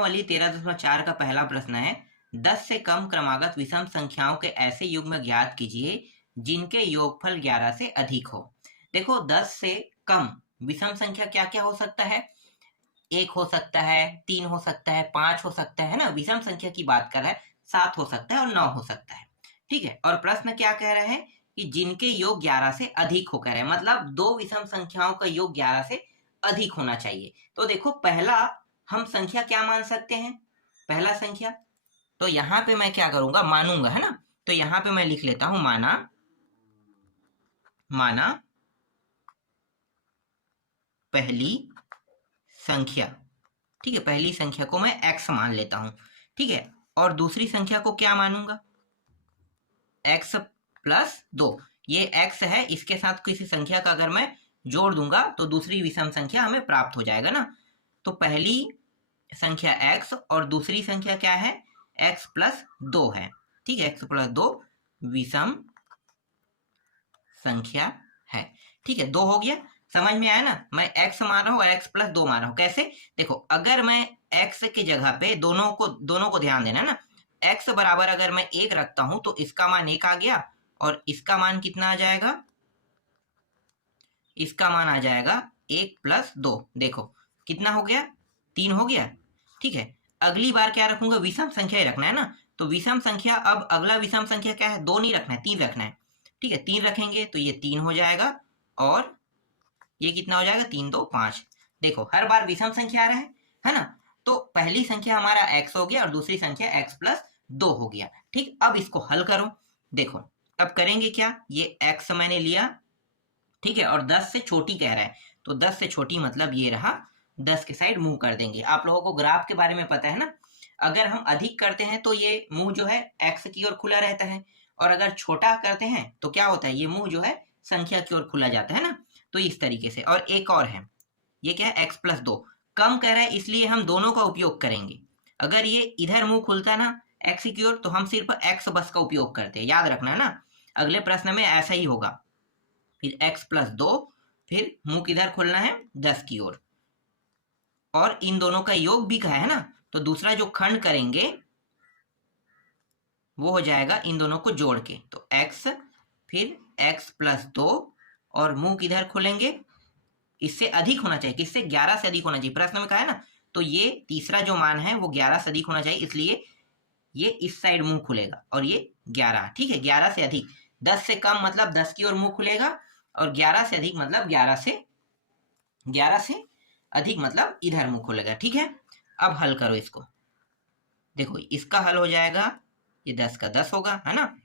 प्रश्नावली 13.4 का पहला प्रश्न है 10 से कम क्रमागत विषम संख्याओं के ऐसे युग्म ज्ञात कीजिए जिनके योगफल 11 से अधिक हो। देखो 10 से कम विषम संख्या क्या क्या हो सकता है, 1 हो सकता है, 3 हो सकता है, 5 हो सकता है ना, विषम संख्या की बात कर रहा है, 7 हो सकता है और 9 हो सकता है। ठीक है, और प्रश्न क्या कह रहे हैं कि जिनके योग 11 से अधिक हो, कह रहे हैं मतलब दो विषम संख्याओं का योग 11 से अधिक होना चाहिए। तो देखो पहला हम संख्या क्या मान सकते हैं, पहला संख्या, तो यहां पे मैं क्या करूंगा, मानूंगा, है ना। तो यहां पे मैं लिख लेता हूं माना पहली संख्या। ठीक है, पहली संख्या को मैं x मान लेता हूं। ठीक है, और दूसरी संख्या को क्या मानूंगा, x प्लस 2। ये x है, इसके साथ किसी संख्या का अगर मैं जोड़ दूंगा तो दूसरी विषम संख्या हमें प्राप्त हो जाएगा ना। तो पहली संख्या x और दूसरी संख्या क्या है, x प्लस 2 है। ठीक है, x प्लस 2 विषम संख्या है। ठीक है, 2 हो गया, समझ में आया ना। मैं x मान रहा हूँ, x प्लस 2 मान रहा हूँ। कैसे, देखो अगर मैं x की जगह पे दोनों को ध्यान देना है ना, x बराबर अगर मैं 1 रखता हूं तो इसका मान 1 आ गया और इसका मान कितना आ जाएगा, इसका मान आ जाएगा 1 प्लस 2। देखो कितना हो गया, 3 हो गया। ठीक है, अगली बार क्या रखूंगा, विषम संख्या ही रखना है ना। तो विषम संख्या, अब अगला विषम संख्या क्या है, 2 नहीं रखना है, 3 रखना है। ठीक है, 3 रखेंगे तो ये 3 हो जाएगा और ये कितना हो जाएगा, 3 2 5। देखो हर बार विषम संख्या आ रहा है ना। तो पहली संख्या हमारा x हो गया और दूसरी संख्या x प्लस 2 हो गया। ठीक, अब इसको हल करो। देखो अब करेंगे क्या, ये x मैंने लिया, ठीक है, और 10 से छोटी कह रहा है, तो 10 से छोटी मतलब ये रहा, 10 के साइड मुंह कर देंगे। आप लोगों को ग्राफ के बारे में पता है ना, अगर हम अधिक करते हैं तो ये मुंह जो है x की ओर खुला रहता है, और अगर छोटा करते हैं तो क्या होता है, ये मुंह जो है संख्या की ओर खुला जाता है ना। तो इस तरीके से, और एक और है, ये क्या है, x प्लस 2, कम कह रहा है इसलिए हम दोनों का उपयोग करेंगे। अगर ये इधर मुंह खुलता ना x की ओर तो हम सिर्फ x बस का उपयोग करते हैं, याद रखना है ना। अगले प्रश्न में ऐसा ही होगा, फिर x प्लस 2, फिर मुंह किधर खोलना है, 10 की ओर, और इन दोनों का योग भी कहा है ना। तो दूसरा जो खंड करेंगे वो हो जाएगा इन दोनों को जोड़ के, तो x, फिर x प्लस 2, और मुंह किधर खोलेंगे, इससे अधिक होना चाहिए, किससे, 11 से अधिक होना चाहिए, प्रश्न में कहा है ना। तो ये तीसरा जो मान है वो 11 से अधिक होना चाहिए, इसलिए ये इस साइड मुंह खुलेगा और ये 11। ठीक है, 11 से अधिक, 10 से कम मतलब 10 की ओर मुंह खुलेगा, और 11 से अधिक मतलब 11 से अधिक मतलब इधर मुंह खुलेगा। ठीक है, अब हल करो इसको। देखो इसका हल हो जाएगा, ये 10 का 10 होगा, है ना,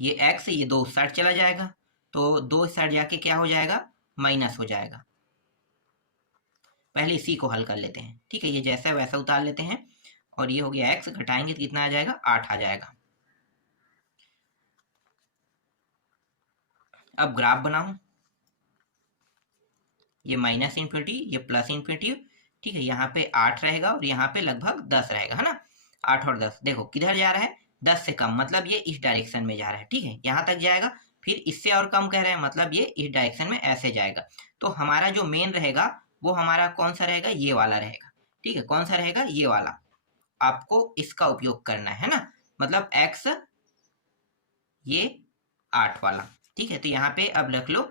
ये x, ये 2 उस साइड चला जाएगा, तो 2 इस साइड जाके क्या हो जाएगा, माइनस हो जाएगा। पहले इसी को हल कर लेते हैं। ठीक है, ये जैसा है वैसा उतार लेते हैं, और ये हो गया x, घटाएंगे तो कितना आ जाएगा, 8 आ जाएगा। अब ग्राफ बनाओ, ये माइनस इन्फिनिटी, ये प्लस इन्फिनिटी। ठीक है, यहाँ पे 8 रहेगा और यहाँ पे लगभग 10 रहेगा, है ना। 8 और 10 देखो किधर जा रहा है, 10 से कम मतलब ये इस डायरेक्शन में जा रहा है। ठीक है, यहाँ तक जाएगा, फिर इससे और कम कह रहे हैं मतलब ये इस डायरेक्शन में ऐसे जाएगा। तो हमारा जो मेन रहेगा वो हमारा कौन सा रहेगा, ये वाला रहेगा। ठीक है, कौन सा रहेगा, ये वाला। आपको इसका उपयोग करना है ना, मतलब x, ये 8 वाला। ठीक है, तो यहाँ पे अब रख लो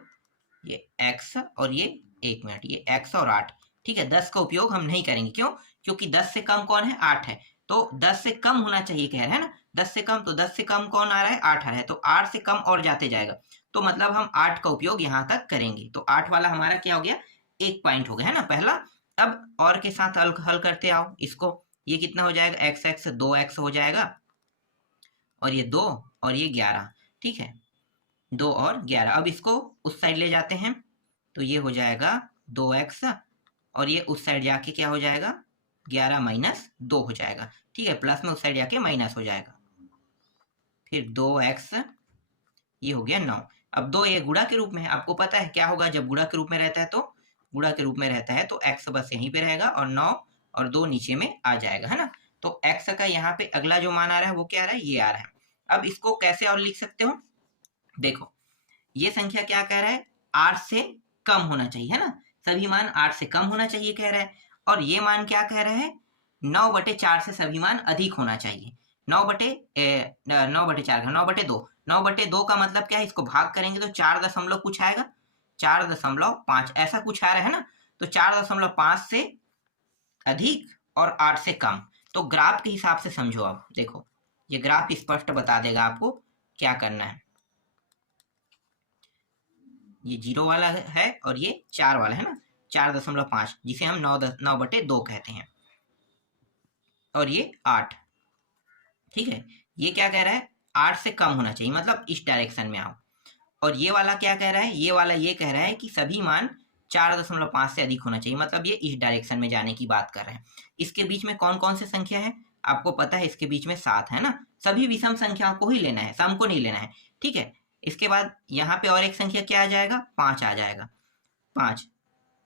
ये x, और ये 1 मिनट, ये x और 8। ठीक है, 10 का उपयोग हम नहीं करेंगे, क्यों, क्योंकि 10 से कम कौन है, 8 है, तो 10 से कम होना चाहिए कह रहे हैं ना, 10 से कम, तो 10 से कम कौन आ रहा है, 8 आ रहा है, तो 8 से कम और जाते जाएगा, तो मतलब हम 8 का उपयोग यहाँ तक करेंगे। तो 8 वाला हमारा क्या हो गया, 1 पॉइंट हो गया, है ना पहला। अब और के साथ हल करते आओ इसको, ये कितना हो जाएगा, x 2x हो जाएगा, और ये 2 और ये 11। ठीक है, 2 और 11, अब इसको उस साइड ले जाते हैं, तो ये हो जाएगा 2x, और ये उस साइड जाके क्या हो जाएगा, 11 माइनस 2 हो जाएगा। ठीक है, प्लस में उस साइड जाके माइनस हो जाएगा, फिर 2x, ये हो गया 9। अब 2 ये गुणा के रूप में है, आपको पता है क्या होगा जब गुणा के रूप में रहता है, तो गुणा के रूप में रहता है तो x बस यहीं पे रहेगा, और 9 और 2 नीचे में आ जाएगा, है ना। तो x का यहाँ पे अगला जो मान आ रहा है वो क्या आ रहा है, ये आ रहा है। अब इसको कैसे और लिख सकते हो, देखो ये संख्या क्या कह रहा है, 8 से कम होना चाहिए, है ना, सभी मान 8 से कम होना चाहिए कह रहा है, और ये मान क्या कह रहा है, 9/4 से सभी मान अधिक होना चाहिए। 9/4 का 9/2, 9/2 का मतलब क्या है, इसको भाग करेंगे तो 4 दशमलव कुछ आएगा, 4.5 ऐसा कुछ आ रहा है ना। तो 4.5 से अधिक और 8 से कम। तो ग्राफ के हिसाब से समझो। अब देखो ये ग्राफ स्पष्ट बता देगा आपको क्या करना है। ये 0 वाला है और ये 4 वाला है ना, 4.5 जिसे हम 9/2 कहते हैं, और ये 8। ठीक है, ये क्या कह रहा है, 8 से कम होना चाहिए, मतलब इस डायरेक्शन में आओ। और ये वाला क्या कह रहा है, ये वाला ये कह रहा है कि सभी मान 4.5 से अधिक होना चाहिए, मतलब ये इस डायरेक्शन में जाने की बात कर रहे हैं। इसके बीच में कौन कौन से संख्या है आपको पता है, इसके बीच में 7 है ना। सभी विषम संख्याओं को ही लेना है, सम को नहीं लेना है। ठीक है, इसके बाद यहाँ पे और एक संख्या क्या आ जाएगा, 5 आ जाएगा, 5।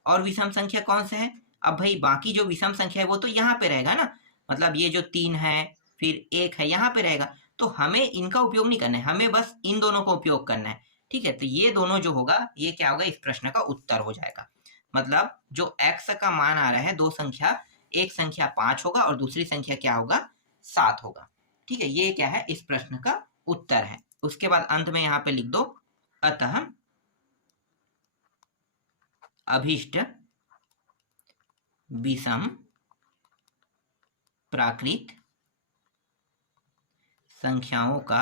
और विषम संख्या कौन से है, अब भाई बाकी जो विषम संख्या है वो तो यहाँ पे रहेगा ना, मतलब ये जो 3 है फिर 1 है यहाँ पे रहेगा। तो हमें इनका उपयोग नहीं करना है, हमें बस इन दोनों का उपयोग करना है। ठीक है, तो ये दोनों जो होगा ये क्या होगा, इस प्रश्न का उत्तर हो जाएगा। मतलब जो x का मान आ रहा है, दो संख्या, एक संख्या 5 होगा और दूसरी संख्या क्या होगा, 7 होगा। ठीक है, ये क्या है, इस प्रश्न का उत्तर है। उसके बाद अंत में यहाँ पे लिख दो, अतः अभीष्ट विषम प्राकृत संख्याओं का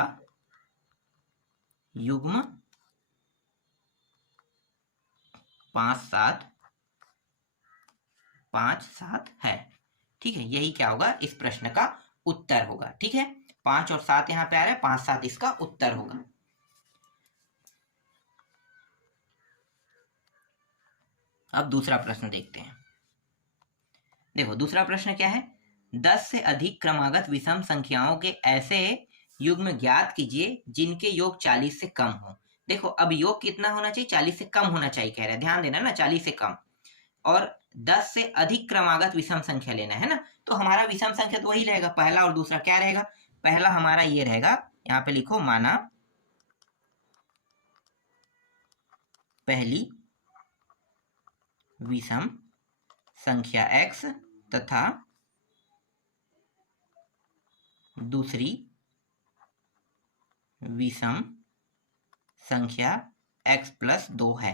युग्म 5 7 है। ठीक है, यही क्या होगा, इस प्रश्न का उत्तर होगा। ठीक है, 5 और 7 यहाँ पे आ रहा है, 5 7 इसका उत्तर होगा। अब दूसरा प्रश्न देखते हैं। देखो दूसरा प्रश्न क्या है, 10 से अधिक क्रमागत विषम संख्याओं के ऐसे युग्म ज्ञात कीजिए जिनके योग 40 से कम हो। देखो अब योग कितना होना चाहिए, 40 से कम होना चाहिए कह रहे हैं, ध्यान देना ना, 40 से कम। और 10 से अधिक क्रमागत विषम संख्या लेना है ना। तो हमारा विषम संख्या तो वही रहेगा, पहला और दूसरा क्या रहेगा, पहला हमारा ये रहेगा, यहाँ पे लिखो माना पहली विषम संख्या x तथा दूसरी विषम संख्या x + 2 है।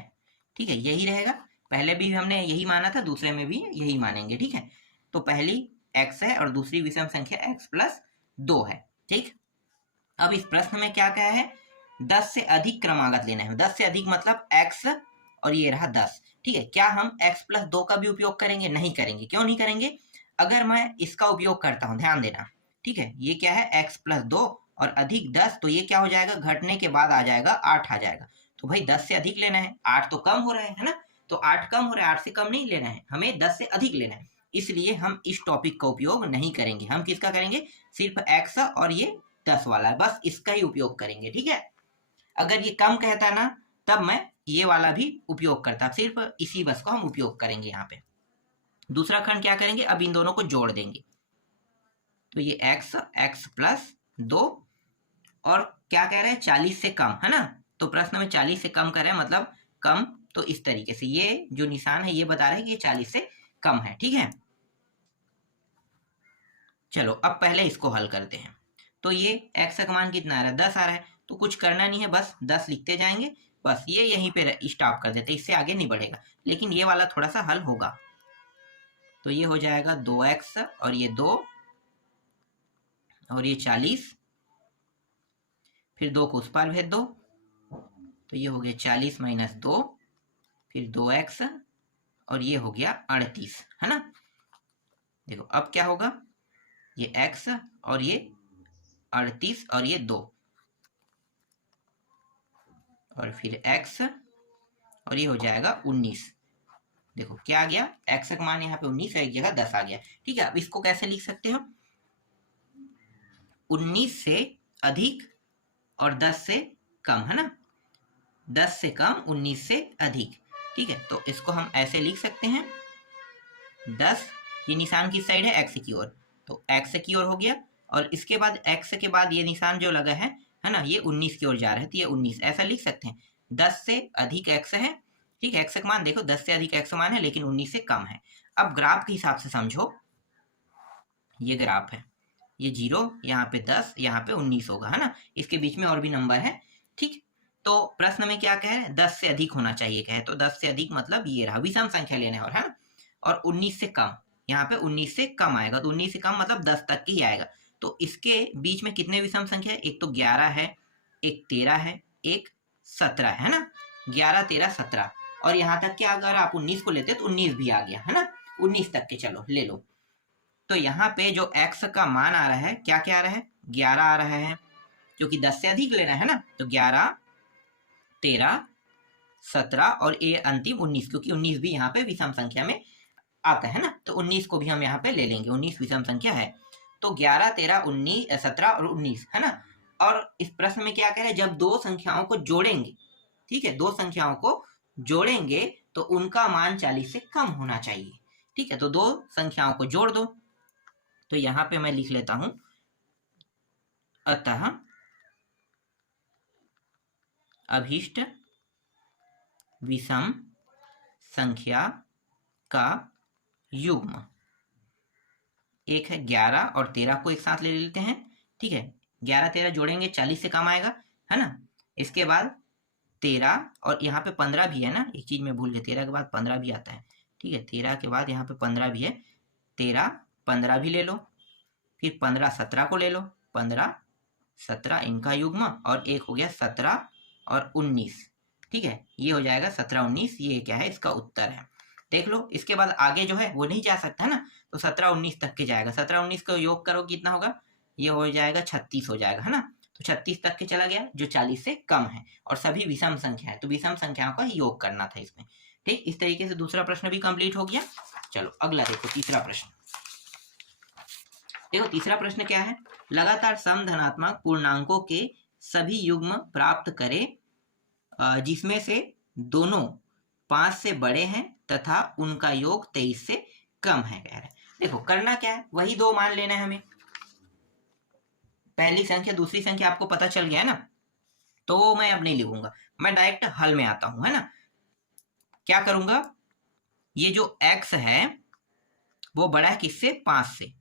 ठीक है, यही रहेगा, पहले भी हमने यही माना था, दूसरे में भी यही मानेंगे। ठीक है, तो पहली x है और दूसरी विषम संख्या x + 2 है। ठीक, अब इस प्रश्न में क्या कहा है, 10 से अधिक क्रमागत लेना है। 10 से अधिक मतलब x और ये रहा 10। ठीक है, क्या हम x + 2 का भी उपयोग करेंगे, नहीं करेंगे। क्यों नहीं करेंगे, अगर मैं इसका उपयोग करता हूं, ध्यान देना। ठीक है, ये क्या है, x + 2 और अधिक 10, तो ये क्या हो जाएगा, घटने के बाद आ जाएगा 8 आ जाएगा। तो भाई 10 से अधिक लेना है, 8 तो कम हो रहा है ना, तो 8 कम हो रहा है, 8 से कम नहीं लेना है, हमें 10 से अधिक लेना है। इसलिए हम इस टॉपिक का उपयोग नहीं करेंगे, हम किसका करेंगे, सिर्फ x और ये 10 वाला, बस इसका ही उपयोग करेंगे। ठीक है, अगर ये कम कहता ना तब मैं ये वाला भी उपयोग करता, सिर्फ इसी बस को हम उपयोग करेंगे यहाँ पे। दूसरा खंड क्या करेंगे, अब इन दोनों को जोड़ देंगे, तो ये x + 2 और क्या कह रहे हैं, 40 से कम है ना। तो प्रश्न में 40 से कम कर रहे हैं, मतलब कम, तो इस तरीके से ये जो निशान है ये बता रहा है कि ये 40 से कम है। ठीक है, चलो अब पहले इसको हल करते हैं। तो ये x का मान कितना आ रहा है, 10 आ रहा है, तो कुछ करना नहीं है, बस 10 लिखते जाएंगे, बस ये यहीं पे स्टॉप कर देते, इससे आगे नहीं बढ़ेगा। लेकिन ये वाला थोड़ा सा हल होगा, तो ये हो जाएगा 2x और ये 2 और ये 40, फिर 2 को उस पार भेज दो, तो ये हो गया 40 - 2, फिर 2x और ये हो गया 38, है ना। देखो अब क्या होगा, ये x और ये 38 और ये 2 और फिर x और ये हो जाएगा 19। देखो क्या आ गया, x का मान यहाँ पे 19 है, एक जगह 10 आ गया। ठीक है, अब इसको कैसे लिख सकते हो, 19 से अधिक और 10 से कम, है ना, 10 से कम 19 से अधिक। ठीक है, तो इसको हम ऐसे लिख सकते हैं, 10, ये निशान किस साइड है, x की ओर, तो x की ओर हो गया, और इसके बाद x के बाद ये निशान जो लगा है ना, ये 19 की ओर जा रहा है, तो ये 19 ऐसा लिख सकते हैं। 10 से अधिक x है, ठीक है, x का मान देखो 10 से अधिक x मान है लेकिन 19 से कम है। अब ग्राफ के हिसाब से समझो, ये ग्राफ है, ये 0, यहाँ पे 10, यहाँ पे 19 होगा, है ना। इसके बीच में और भी नंबर है, ठीक। तो प्रश्न में क्या कह रहे हैं, 10 से अधिक होना चाहिए कहे, तो 10 से अधिक मतलब ये रहा, विषम संख्या लेना है, और है ना। और 19 से कम, यहाँ पे 19 से कम आएगा, तो 19 से कम मतलब 10 तक ही आएगा। तो इसके बीच में कितने विषम संख्या है, एक तो 11 है, एक 13 है, एक 17 है ना। 11, 13, 17, और यहाँ तक के अगर आप 19 को लेते तो 19 भी आ गया, है ना। 19 तक के चलो ले लो। तो यहाँ पे जो x का मान आ रहा है, क्या क्या आ रहा है, 11 आ रहा है, क्योंकि 10 से अधिक लेना है ना। तो 11, 13, 17 और ये अंतिम 19, क्योंकि 19 भी यहाँ पे विषम संख्या में आता है ना। तो 19 को भी हम यहाँ पे ले लेंगे, 19 विषम संख्या है। तो 11, 13, 19, 17 और 19, है ना। और इस प्रश्न में क्या कह रहे हैं, जब दो संख्याओं को जोड़ेंगे, ठीक है, दो संख्याओं को जोड़ेंगे तो उनका मान 40 से कम होना चाहिए, ठीक है। तो दो संख्याओं को जोड़ दो, तो यहाँ पे मैं लिख लेता हूं, अतः अभीष्ट विषम संख्या का युग्म, एक है 11 और 13 को एक साथ ले लेते हैं, ठीक है। 11, 13 जोड़ेंगे 40 से कम आएगा, है ना। इसके बाद 13 और यहाँ पे 15 भी है ना, एक चीज मैं भूल गया, 13 के बाद 15 भी आता है, ठीक है। 13 के बाद यहाँ पे 15 भी है, 13, 15 भी ले लो, फिर 15, 17 को ले लो, 15, 17 इनका युग्म, और एक हो गया 17 और 19, ठीक है। ये हो जाएगा 17, 19, ये क्या है, इसका उत्तर है। देख लो, इसके बाद आगे जो है वो नहीं जा सकता है ना, तो 17, 19 तक के जाएगा। 17, 19 को योग करो, कितना होगा, ये हो जाएगा 36 हो जाएगा, है ना। तो 36 तक के चला गया, जो 40 से कम है, और सभी विषम संख्या है, तो विषम संख्याओं का योग करना था इसमें, ठीक। इस तरीके से दूसरा प्रश्न भी कंप्लीट हो गया। चलो अगला देखो, तीसरा प्रश्न। देखो तीसरा प्रश्न क्या है, लगातार सम धनात्मक पूर्णांकों के सभी युग्म प्राप्त करें जिसमें से दोनों 5 से बड़े हैं तथा उनका योग 23 से कम है, कह रहे हैं। देखो करना क्या है, वही दो मान लेना है हमें, पहली संख्या दूसरी संख्या आपको पता चल गया है ना। तो मैं अब नहीं लिखूंगा, मैं डायरेक्ट हल में आता हूं, है ना। क्या करूंगा, ये जो x है वो बड़ा है किससे, 5 से,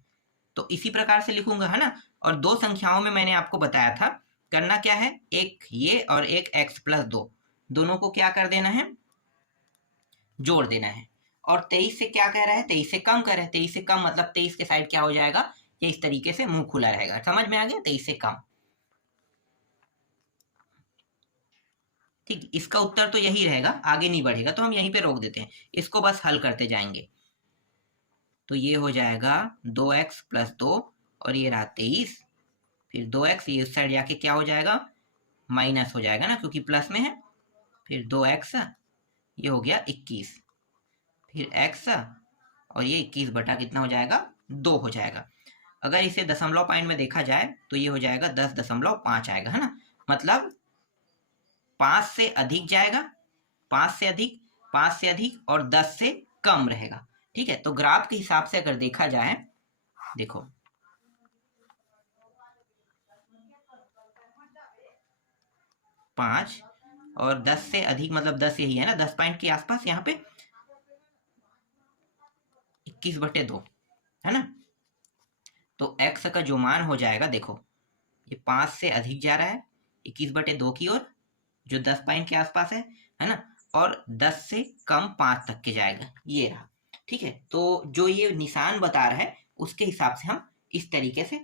तो इसी प्रकार से लिखूंगा, है ना। और दो संख्याओं में मैंने आपको बताया था, करना क्या है, एक ये और एक x प्लस 2, दोनों को क्या कर देना है, जोड़ देना है। और 23 से क्या कह रहा है, 23 से कम कर रहा है, 23 से कम मतलब 23 के साइड क्या हो जाएगा, ये इस तरीके से मुंह खुला रहेगा, समझ में आ गया, 23 से कम, ठीक। इसका उत्तर तो यही रहेगा, आगे नहीं बढ़ेगा, तो हम यहीं पे रोक देते हैं, इसको बस हल करते जाएंगे। तो ये हो जाएगा 2x प्लस 2, और ये रहा 23, फिर 2x, ये उस साइड जाके क्या हो जाएगा, माइनस हो जाएगा ना, क्योंकि प्लस में है, फिर 2x, ये हो गया 21, फिर x, और ये 21 बटा कितना हो जाएगा, 2 हो जाएगा। अगर इसे दशमलव पॉइंट में देखा जाए तो ये हो जाएगा 10.5 आएगा, है ना। मतलब 5 से अधिक जाएगा, 5 से अधिक, 5 से अधिक और 10 से कम रहेगा, ठीक है। तो ग्राफ के हिसाब से अगर देखा जाए, देखो 5 और 10 से अधिक मतलब 10 यही है ना, 10 पॉइंट के आसपास, यहाँ पे 21/2, है ना। तो x का जो मान हो जाएगा, देखो ये 5 से अधिक जा रहा है 21/2 की ओर, जो 10 पॉइंट के आसपास है ना, और 10 से कम 5 तक के जाएगा, ये रहा, ठीक है। तो जो ये निशान बता रहा है उसके हिसाब से हम इस तरीके से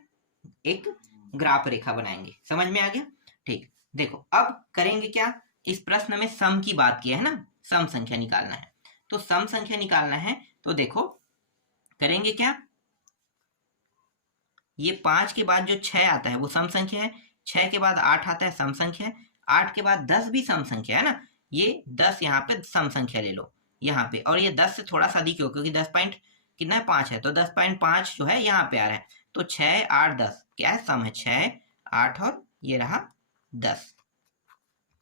एक ग्राफ रेखा बनाएंगे, समझ में आ गया, ठीक। देखो अब करेंगे क्या, इस प्रश्न में सम की बात की है ना, सम संख्या निकालना है, तो सम संख्या निकालना है, तो देखो करेंगे क्या, ये 5 के बाद जो 6 आता है वो सम संख्या है, 6 के बाद 8 आता है सम संख्या है, 8 के बाद 10 भी सम संख्या है ना, ये 10 यहाँ पे सम संख्या ले लो यहाँ पे, और ये 10 से थोड़ा सा अधिक हो, क्योंकि 10 पॉइंट कितना है, 5 है, तो 10.5 जो है यहाँ पे आ रहा है, तो 6, 8, 10 क्या है, सम है, 6, 8 और ये रहा 10,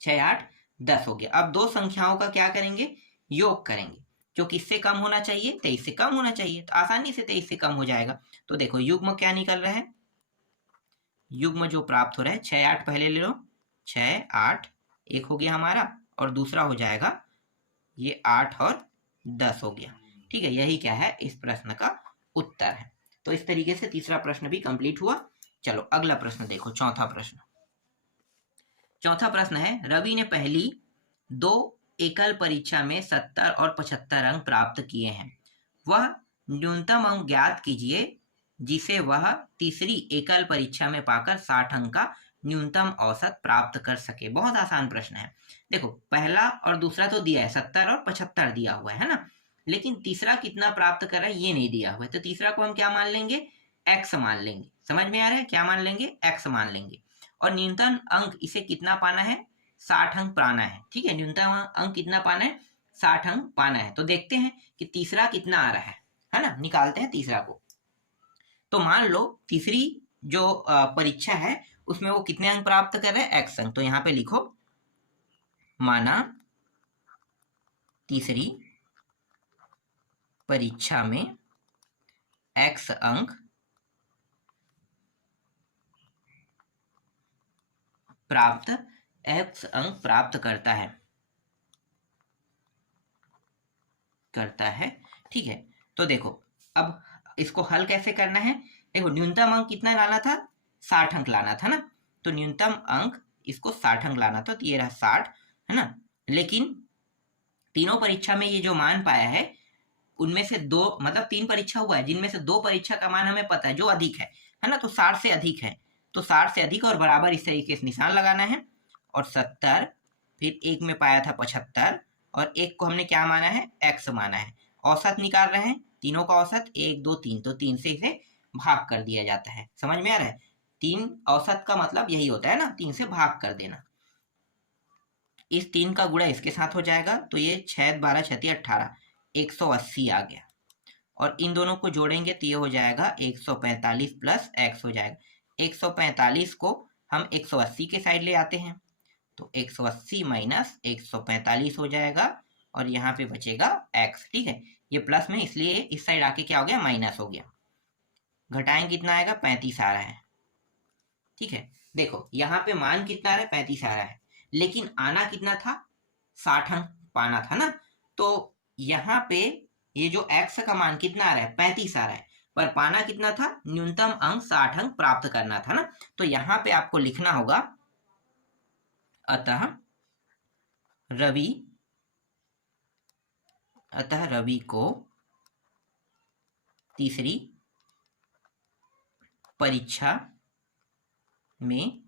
6, 8, 10 हो गया। अब दो संख्याओं का क्या करेंगे, योग करेंगे, जो किससे कम होना चाहिए, 23 से कम होना चाहिए, तो आसानी से 23 से कम हो जाएगा। तो देखो युग्म क्या निकल रहा है, युग्म जो प्राप्त हो रहा है, 6, 8 पहले ले लो, 6, 8 एक हो गया हमारा, और दूसरा हो जाएगा ये 8 और 10 हो गया, ठीक है। यही क्या है, इस प्रश्न का उत्तर है। तो इस तरीके से तीसरा प्रश्न भी कंप्लीट हुआ। चलो अगला प्रश्न देखो, चौथा प्रश्न। चौथा प्रश्न है, रवि ने पहली 2 एकल परीक्षा में 70 और 75 अंक प्राप्त किए हैं। वह न्यूनतम अंक ज्ञात कीजिए जिसे वह तीसरी एकल परीक्षा में पाकर 60 अंक का न्यूनतम औसत प्राप्त कर सके। बहुत आसान प्रश्न है। देखो पहला और दूसरा तो दिया है, 70 और 75 दिया हुआ है ना, लेकिन तीसरा कितना प्राप्त कर रहा है ये नहीं दिया हुआ है। तो तीसरा को हम क्या मान लेंगे, x मान लेंगे। समझ में आ रहा है, क्या मान लेंगे, x मान लेंगे। और न्यूनतम अंक इसे कितना पाना है, 60 अंक पाना है। ठीक है, न्यूनतम अंक कितना पाना है, 60 अंक पाना है। तो देखते हैं कि तीसरा कितना आ रहा है ना, निकालते हैं तीसरा को। तो मान लो तीसरी जो परीक्षा है उसमें वो कितने अंक प्राप्त कर रहे हैं, x अंक। तो यहां पे लिखो, माना तीसरी परीक्षा में x अंक प्राप्त करता है। ठीक है, तो देखो अब इसको हल कैसे करना है। देखो न्यूनतम अंक कितना लाना था, 60 अंक लाना था ना, तो न्यूनतम अंक इसको 60 अंक लाना था, तो ये रहा 60, है ना। लेकिन तीनों परीक्षा में ये जो मान पाया है उनमें से 2, मतलब 3 परीक्षा हुआ है जिनमें से 2 परीक्षा का मान हमें पता है जो अधिक है ना, तो 60 से अधिक है, तो 60 से अधिक और बराबर इस तरीके से निशान लगाना है। और 70, फिर एक में पाया था 75, और एक को हमने क्या माना है, x माना है। औसत निकाल रहे हैं, तीनों का औसत 1 2 3, तो 3 से इसे भाग कर दिया जाता है। समझ में आ रहा है, 3 औसत का मतलब यही होता है ना, 3 से भाग कर देना। इस 3 का गुणा इसके साथ हो जाएगा, तो ये 6 12 6 18, 180 आ गया। और इन दोनों को जोड़ेंगे तो ये हो जाएगा 145 प्लस x हो जाएगा। 145 को हम 180 के साइड ले आते हैं, तो 180 माइनस 145 हो जाएगा, और यहाँ पे बचेगा x। ठीक है, ये प्लस में इसलिए इस साइड आके क्या हो गया, माइनस हो गया। घटाएं कितना आएगा, 35 आ रहा है। ठीक है, देखो यहाँ पे मान कितना आ रहा है, 35 आ रहा है, लेकिन आना कितना था, 60 अंक पाना था ना। तो यहाँ पे ये जो x का मान कितना आ रहा है, 35 आ रहा है, पर पाना कितना था, न्यूनतम अंक 60 अंक प्राप्त करना था ना। तो यहाँ पे आपको लिखना होगा, अतः रवि को तीसरी परीक्षा में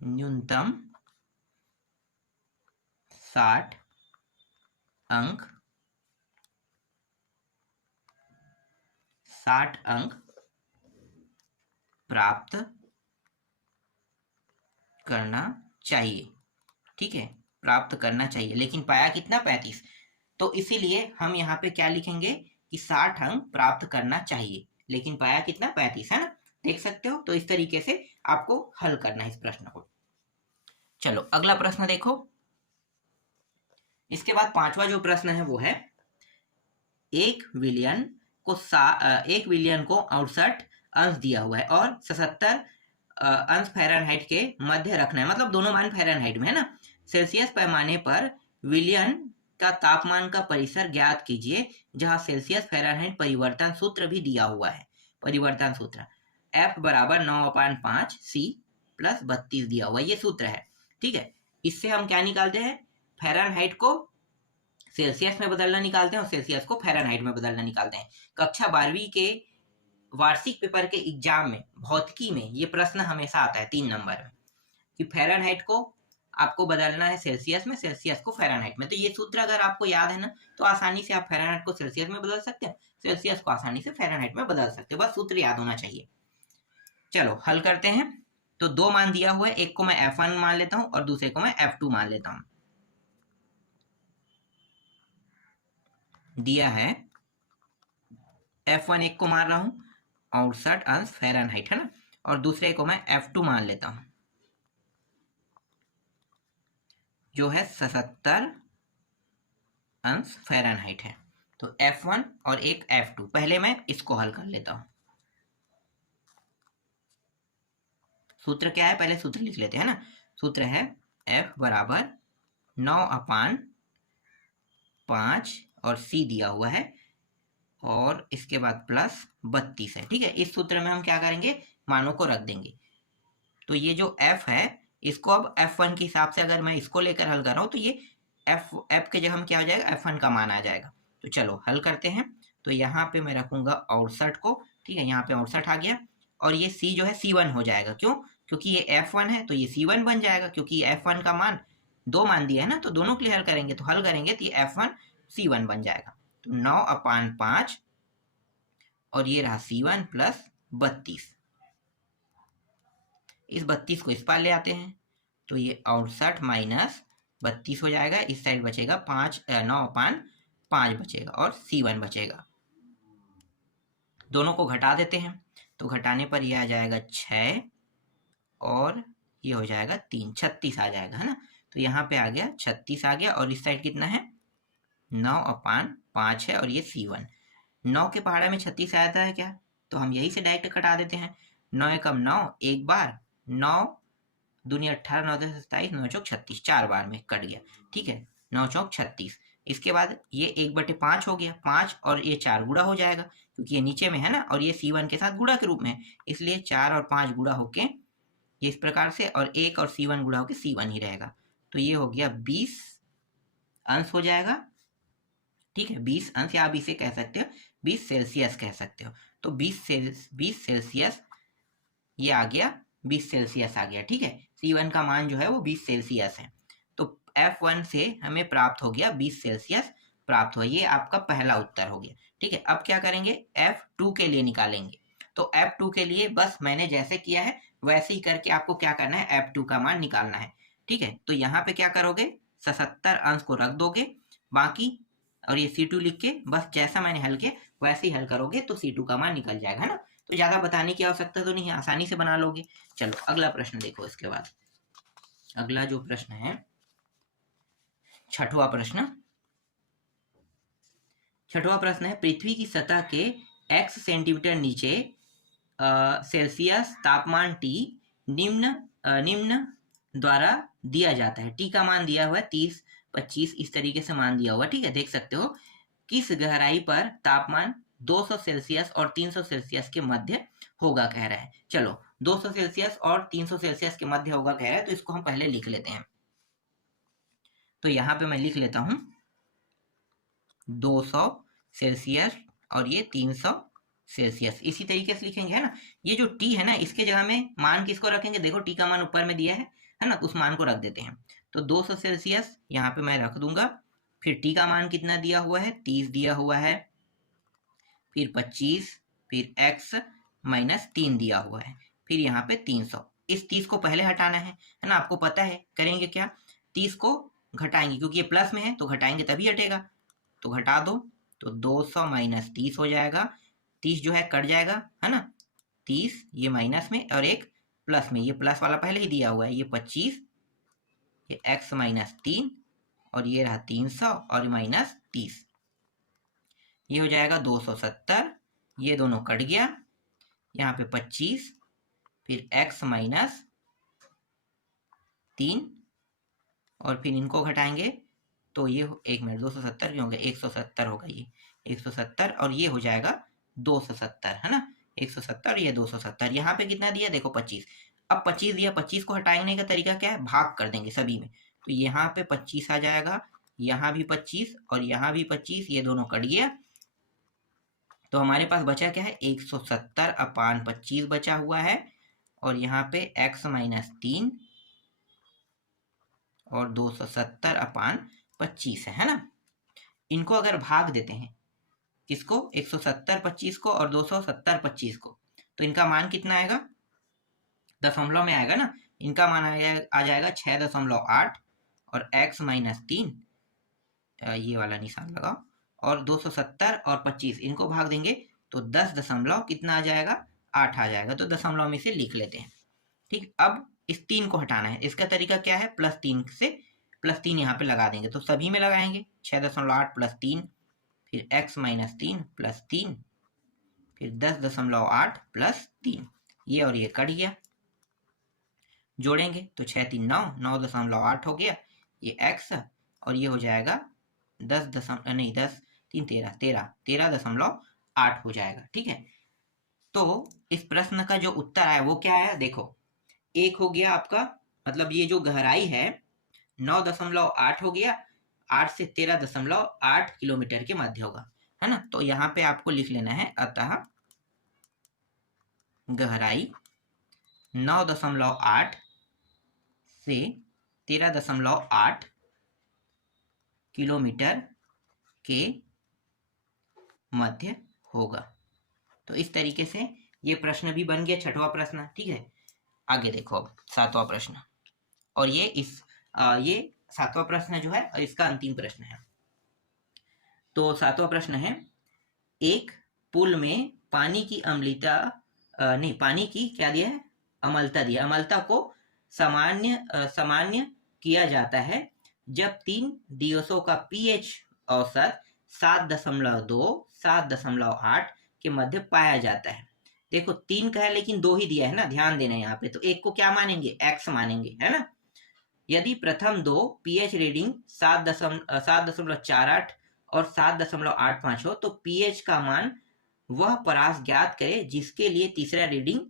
न्यूनतम 60 अंक प्राप्त करना चाहिए। ठीक है, प्राप्त करना चाहिए, लेकिन पाया कितना, 35। तो इसीलिए हम यहाँ पे क्या लिखेंगे कि 60 अंक प्राप्त करना चाहिए, लेकिन पाया कितना, 35, है ना। देख सकते हो, तो इस तरीके से आपको हल करना है इस प्रश्न को। चलो अगला प्रश्न देखो। इसके बाद पांचवा जो प्रश्न है वो है, 1 बिलियन को 68 अंश दिया हुआ है और 77 अंश फ़ारेनहाइट के मध्य रखना है, मतलब दोनों मान फ़ारेनहाइट में है ना। सेल्सियस पैमाने पर विलियन का तापमान का परिसर ज्ञात कीजिए, जहां सेल्सियस फ़ारेनहाइट परिवर्तन सूत्र भी दिया हुआ है। परिवर्तन सूत्र F बराबर 9/5 C प्लस 32 दिया हुआ, ये सूत्र है। ठीक है, इससे हम क्या निकालते हैं, फ़ारेनहाइट को सेल्सियस में बदलना निकालते हैं और सेल्सियस को फ़ारेनहाइट में बदलना निकालते हैं। कक्षा 12वीं के वार्षिक पेपर के एग्जाम में, भौतिकी में, ये प्रश्न हमेशा आता है 3 नंबर में, कि फ़ारेनहाइट को आपको बदलना है सेल्सियस में, सेल्सियस को फ़ारेनहाइट में। तो ये सूत्र अगर आपको याद है ना, तो आसानी से आप फ़ारेनहाइट को सेल्सियस में बदल सकते हैं, सेल्सियस को आसानी से फ़ारेनहाइट में बदल सकते हैं, बस सूत्र याद होना चाहिए। चलो हल करते हैं। तो 2 मान दिया हुआ है, एक को मैं F1 मान लेता हूं और दूसरे को मैं F2 मान लेता हूं। दिया है F1 एक को मान रहा हूं 68 अंश फ़ारेनहाइट, है ना, और दूसरे को मैं F2 मान लेता हूं जो है 77 अंश फ़ारेनहाइट है। तो F1 और एक F2, पहले मैं इसको हल कर लेता हूं। सूत्र क्या है, पहले सूत्र लिख लेते हैं ना। सूत्र है F बराबर 9/5 और C दिया हुआ है और इसके बाद प्लस 32 है। ठीक है, इस सूत्र में हम क्या करेंगे, मानों को रख देंगे। तो ये जो f है इसको अब f1 के हिसाब से अगर मैं इसको लेकर हल कर रहा हूँ तो ये f के जगह में क्या हो जाएगा, f1 का मान आ जाएगा। तो चलो हल करते हैं। तो यहाँ पे मैं रखूंगा 68 को, ठीक है, यहाँ पे 68 आ गया, और ये c जो है c1 हो जाएगा। क्यों? क्योंकि ये f1 है तो ये c1 बन जाएगा, क्योंकि f1 का मान 2 मान दिया है ना, तो दोनों के लिए हल करेंगे, तो हल करेंगे तो ये f1 c1 बन जाएगा। तो 9/5 और ये रहा c1 प्लस 32। इस 32 को इस पार ले आते हैं तो ये 68 माइनस 32 हो जाएगा, इस साइड बचेगा 9/5 बचेगा और c1 बचेगा। दोनों को घटा देते हैं, तो घटाने पर ये आ जाएगा 6 और ये हो जाएगा 3, 36 आ जाएगा, है ना। तो यहाँ पे आ गया 36 आ गया, और इस साइड कितना है, 9/5 है, और ये c1। 9 के पहाड़ा में 36 आया था क्या, तो हम यही से डायरेक्ट कटा देते हैं। 9 एकम 9, एक बार, 9 दूनी 18, 9 10 27, 9 चौक 36, 4 बार में कट गया। ठीक है, 9 चौक 36। इसके बाद ये 1/5 हो गया, 5 और ये 4 गुणा हो जाएगा, क्योंकि ये नीचे में है ना, और ये c1 के साथ गुणा के रूप में है, इसलिए 4 और 5 गुणा होके ये इस प्रकार से, और 1 और c1 गुणा होके c1 ही रहेगा। तो ये हो गया 20 अंश हो जाएगा। ठीक है, 20 अंश, या आप इसे कह सकते हो 20 सेल्सियस कह सकते हो। तो 20 सेल्सियस ये आ गया, 20 सेल्सियस आ गया। ठीक है, c1 का मान जो है वो 20 सेल्सियस है। तो f1 से हमें प्राप्त हो गया 20 सेल्सियस प्राप्त हुआ। ये आपका पहला उत्तर हो गया। ठीक है, अब क्या करेंगे, f2 के लिए निकालेंगे। तो f2 के लिए बस मैंने जैसे किया है वैसे ही करके आपको क्या करना है, f2 का मान निकालना है। ठीक है, तो यहाँ पे क्या करोगे, 77 अंश को रख दोगे बाकी, और ये c2 लिख के बस जैसा मैंने हल किया वैसे ही हल करोगे तो c2 का मान निकल जाएगा, है ना। तो ज्यादा बताने की आवश्यकता तो नहीं है, आसानी से बना लोगे। चलो अगला प्रश्न देखो। इसके बाद अगला जो प्रश्न है, छठवां प्रश्न है, पृथ्वी की सतह के x सेंटीमीटर नीचे सेल्सियस तापमान T निम्न द्वारा दिया जाता है। T का मान दिया हुआ है 30, 25 इस तरीके से मान दिया हुआ। ठीक है, देख सकते हो किस गहराई पर तापमान 200 सेल्सियस और 300 सेल्सियस के मध्य होगा कह रहा है। चलो 200 सेल्सियस और 300 सेल्सियस के मध्य होगा कह रहा है, तो इसको हम पहले लिख लेते हैं। तो यहाँ पे मैं लिख लेता हूँ 200 सेल्सियस और ये 300 सेल्सियस, इसी तरीके से लिखेंगे, है ना। ये जो T है ना, इसके जगह में मान किसको रखेंगे, देखो T का मान ऊपर में दिया है ना, उस मान को रख देते हैं। तो 200 सेल्सियस यहाँ पे मैं रख दूंगा, फिर T का मान कितना दिया हुआ है, 30 दिया हुआ है, फिर 25, फिर x माइनस 3 दिया हुआ है, फिर यहाँ पे 300। इस 30 को पहले हटाना है ना, आपको पता है। करेंगे क्या, 30 को घटाएंगे, क्योंकि ये प्लस में है तो घटाएंगे तभी हटेगा। तो घटा दो, तो 200 माइनस 30 हो जाएगा। 30 जो है कट जाएगा, है ना, 30 ये माइनस में और एक प्लस में, ये प्लस वाला पहले ही दिया हुआ है, ये 25, ये x माइनस 3 और ये रहा 300 और माइनस 30, ये हो जाएगा 270। ये दोनों कट गया, यहाँ पे 25, फिर x माइनस 3 और फिर इनको घटाएंगे तो ये 1 मिनट 270 क्यों हो गया, 170 होगा, ये 170 और ये हो जाएगा 270, है ना, 170 और ये 270। यहाँ पे कितना दिया देखो 25। अब 25 दिया, 25 को हटाने का तरीका क्या है, भाग कर देंगे सभी में। तो यहाँ पे 25 आ जाएगा, यहाँ भी 25 और यहाँ भी 25, ये दोनों कट गया। तो हमारे पास बचा क्या है, 170/25 बचा हुआ है, और यहाँ पे x माइनस 3 और 270/25 है ना। इनको अगर भाग देते हैं, किसको, 170/25 को और 270/25 को, तो इनका मान कितना आएगा, दशमलव में आएगा ना। इनका मान आ जाएगा 6.8 और x माइनस 3, ये वाला निशान लगाओ, और 270 और 25 इनको भाग देंगे तो 10 दशमलव कितना आ जाएगा, 8 आ जाएगा। तो दशमलव में से लिख लेते हैं। ठीक, अब इस 3 को हटाना है। इसका तरीका क्या है, +3 से +3 यहाँ पे लगा देंगे, तो सभी में लगाएंगे 6.8 + 3, फिर x माइनस 3 + 3, फिर 10.8 + 3, ये और ये कट गया, जोड़ेंगे तो 6 3 9, 9.8 हो गया, ये x और ये हो जाएगा 13 13.8 8 हो जाएगा। ठीक है, तो इस प्रश्न का जो उत्तर आया वो क्या है, देखो एक हो गया आपका, मतलब ये जो गहराई है 9.8 हो गया, 8 से 13.8 किलोमीटर के मध्य होगा, है ना। तो यहाँ पे आपको लिख लेना है, अतः गहराई 9.8 से 13.8 किलोमीटर के मध्य होगा। तो इस तरीके से ये प्रश्न भी बन गया, छठवां प्रश्न। ठीक है, आगे देखो अब सातवां प्रश्न, और ये सातवां प्रश्न जो है और इसका अंतिम प्रश्न है। तो सातवां प्रश्न है, एक पुल में पानी की अम्लता नहीं, पानी की क्या दिया है, अम्लता दिया। अम्लता को सामान्य किया जाता है जब 3 DSO का pH औसत 7.2 7.8 के मध्य पाया जाता है। देखो 3 का है लेकिन 2 ही दिया है ना, ध्यान देना यहाँ पे। तो एक को क्या मानेंगे, x मानेंगे, है ना। यदि प्रथम दो pH रीडिंग 7.48 और 7.85 हो तो pH का मान वह परास ज्ञात करे जिसके लिए तीसरा रीडिंग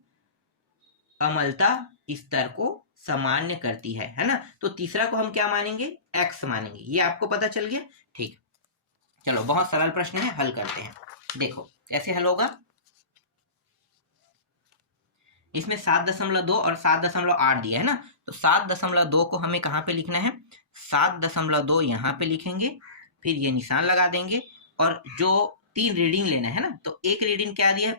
अम्लता स्तर को सामान्य करती है ना। तो तीसरा को हम क्या मानेंगे, x मानेंगे। ये आपको पता चल गया। ठीक, चलो बहुत सरल प्रश्न है, हल करते हैं। देखो कैसे हल होगा, इसमें 7.2 और 7.8 दिया है ना। तो 7.2 को हमें कहाँ पे लिखना है, 7.2 यहाँ पे लिखेंगे, फिर ये निशान लगा देंगे, और जो 3 रीडिंग लेना है ना, तो एक रीडिंग क्या दिया है,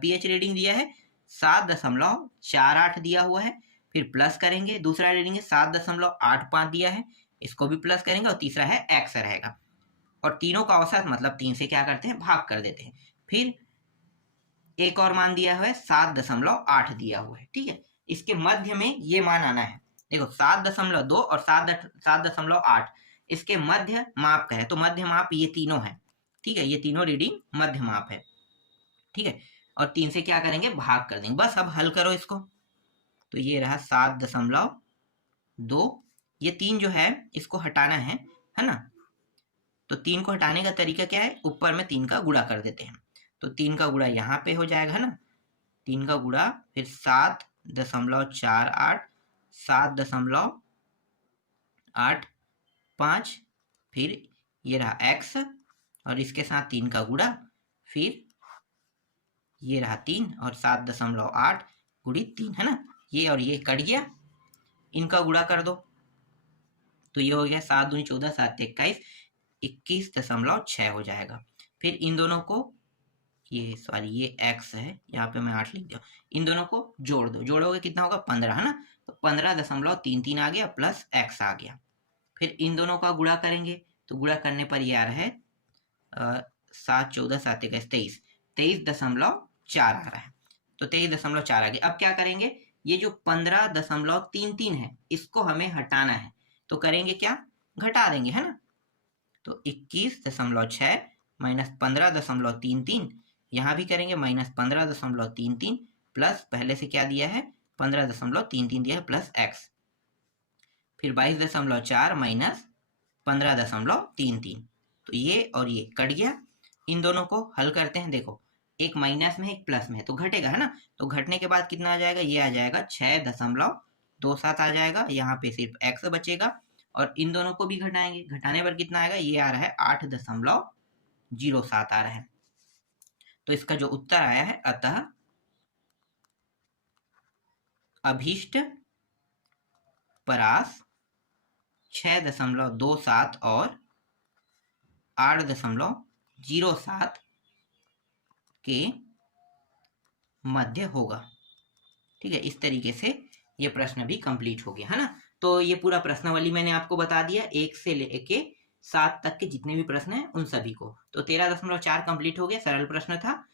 pH रीडिंग दिया है 7.48 दिया हुआ है, फिर प्लस करेंगे। दूसरा रीडिंग है 7.85 दिया है, इसको भी प्लस करेंगे, और तीसरा है x रहेगा, और तीनों का औसत मतलब 3 से क्या करते हैं, भाग कर देते हैं। फिर एक और मान दिया हुआ है 7.8 दिया हुआ है। ठीक है, इसके मध्य में ये मान आना है। देखो 7.2 और 7.8 इसके मध्य माप का है, तो मध्य माप ये तीनों है। ठीक है, ये तीनों रीडिंग मध्य माप है। ठीक है, और 3 से क्या करेंगे, भाग कर देंगे। बस अब हल करो इसको। तो ये रहा 7.2, ये 3 जो है इसको हटाना है ना। तो 3 को हटाने का तरीका क्या है, ऊपर में 3 का गुणा कर देते हैं। तो 3 का गुणा यहाँ पे हो जाएगा, है ना। 3 का गुणा, फिर 7.48, 7.85, फिर ये रहा x, और इसके साथ 3 का गुणा, फिर ये रहा 3, और 7.8 गुणित 3, है ना। ये और ये कट गया, इनका गुणा कर दो, तो ये हो गया 7 दूनी 14, 7 21, 21.6 हो जाएगा। फिर इन दोनों को, ये सॉरी ये x है, यहाँ पे मैं 8 लिख दिया, इन दोनों को जोड़ दो, जोड़ोगे कितना होगा 15, है ना। तो 15.33 आ गया, प्लस x आ गया। फिर इन दोनों का गुणा करेंगे, तो गुणा करने पर ये आ रहा है 7 14 7 21 23, 23.4 आ रहा है। तो 23.4 आ गया। अब क्या करेंगे, ये जो 15.33 है इसको हमें हटाना है, तो करेंगे क्या, घटा देंगे, है ना। तो 21.6 माइनस 15.33, यहाँ भी करेंगे माइनस 15.33, प्लस पहले से क्या दिया है 15.33 दिया है, प्लस x, फिर 22.4 माइनस 15.33, तो ये और ये कट गया। इन दोनों को हल करते हैं। देखो एक माइनस में एक प्लस में है, तो घटेगा, है ना। तो घटने के बाद कितना आ जाएगा, ये आ जाएगा 6.27 आ जाएगा। यहाँ पे सिर्फ x बचेगा, और इन दोनों को भी घटाएंगे, घटाने पर कितना आएगा, ये आ रहा है 8.07 आ रहा है। तो इसका जो उत्तर आया है, अतः अभीष्ट परास 6.27 और 8.07 के मध्य होगा। ठीक है, इस तरीके से ये प्रश्न भी कंप्लीट हो गया, है ना। तो ये पूरा प्रश्नावली मैंने आपको बता दिया, 1 से लेके 7 तक के जितने भी प्रश्न हैं उन सभी को। तो 13.4 कंप्लीट हो गया, सरल प्रश्न था।